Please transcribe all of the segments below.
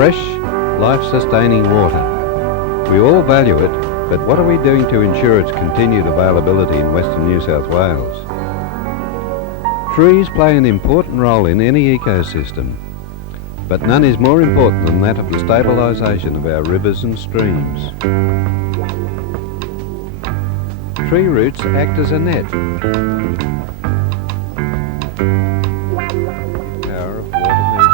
fresh, life-sustaining water. We all value it, but what are we doing to ensure its continued availability in Western New South Wales? Trees play an important role in any ecosystem, but none is more important than that of the stabilisation of our rivers and streams. Tree roots act as a net. Power of water movement.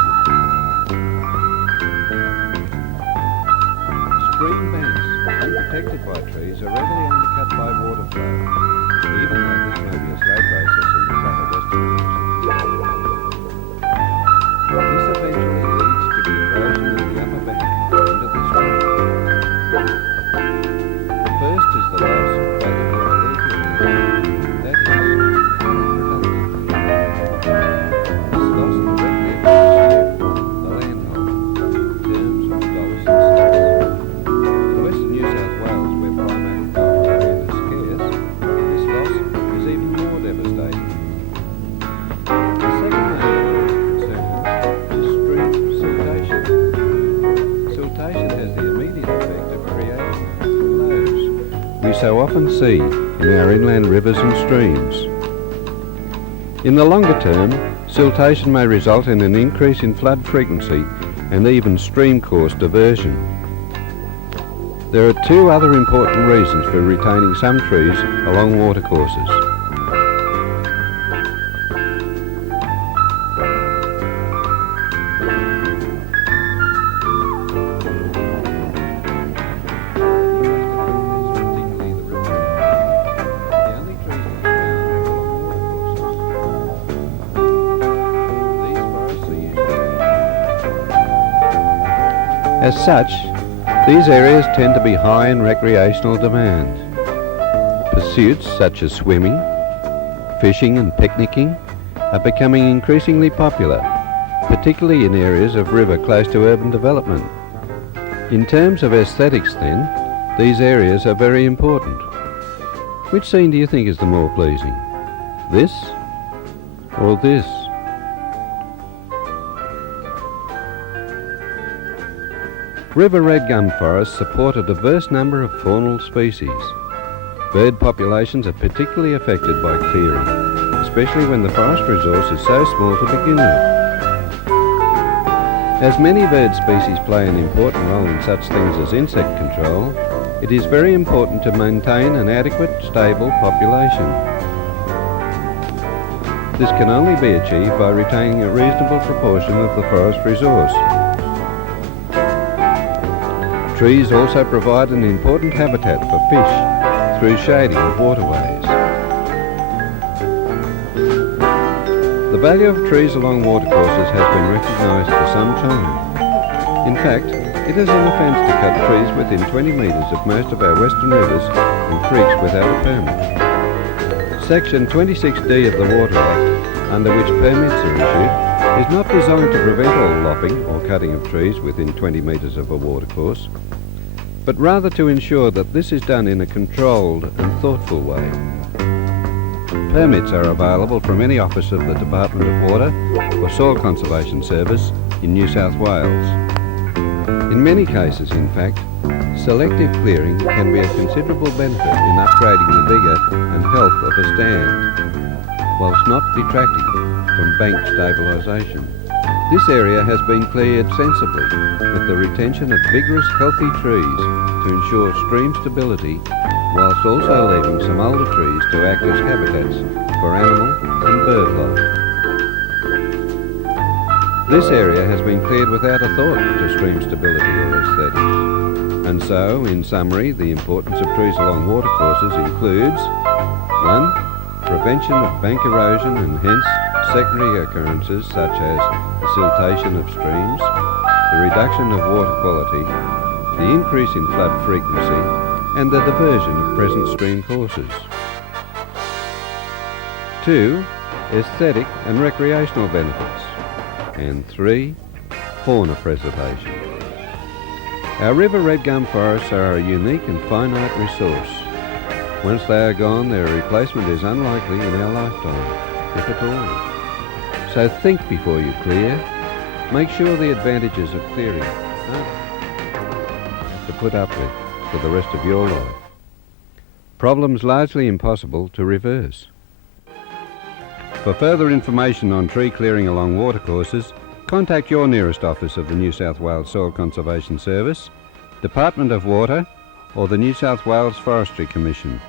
Stream banks, unprotected by trees, are readily undercut by water flow, even though this may be a slow process in the upper western regions. This eventually leads to the erosion of the upper bank into the stream. The first is the loss of valuable alluvial land, that is, unproductive land. This loss directly affects you, the landholder, in terms of dollars and cents. In Western New South Wales, where prime agricultural land is scarce, this loss is even more devastating. The second major concern is stream siltation. Siltation has the immediate effect of creating flows we so often see in our inland rivers and streams. In the longer term, siltation may result in an increase in flood frequency and even stream course diversion. There are two other important reasons for retaining some trees along watercourses. As such, these areas tend to be high in recreational demand. Pursuits such as swimming, fishing and picnicking are becoming increasingly popular, particularly in areas of river close to urban development. In terms of aesthetics then, these areas are very important. Which scene do you think is the more pleasing? This or this? River red gum forests support a diverse number of faunal species. Bird populations are particularly affected by clearing, especially when the forest resource is so small to begin with. As many bird species play an important role in such things as insect control, it is very important to maintain an adequate, stable population. This can only be achieved by retaining a reasonable proportion of the forest resource. Trees also provide an important habitat for fish through shading of waterways. The value of trees along watercourses has been recognised for some time. In fact, it is an offence to cut trees within 20 metres of most of our western rivers and creeks without a permit. Section 26D of the Water Act, under which permits are issued, is not designed to prevent all lopping or cutting of trees within 20 metres of a watercourse, but rather to ensure that this is done in a controlled and thoughtful way. Permits are available from any office of the Department of Water or Soil Conservation Service in New South Wales. In many cases, in fact, selective clearing can be a considerable benefit in upgrading the vigour and health of a stand, whilst not detracting from bank stabilisation. This area has been cleared sensibly, with the retention of vigorous, healthy trees to ensure stream stability, whilst also leaving some older trees to act as habitats for animal and bird life. This area has been cleared without a thought to stream stability or aesthetics. And so, in summary, the importance of trees along watercourses includes 1. Prevention of bank erosion and hence secondary occurrences such as the siltation of streams, the reduction of water quality, the increase in flood frequency, and the diversion of present stream courses. 2. Aesthetic and recreational benefits. And 3. Fauna preservation. Our river red gum forests are a unique and finite resource. Once they are gone, their replacement is unlikely in our lifetime, if at all. So think before you clear. Make sure the advantages of clearing have to put up with for the rest of your life. Problems largely impossible to reverse. For further information on tree clearing along watercourses, contact your nearest office of the New South Wales Soil Conservation Service, Department of Water, or the New South Wales Forestry Commission.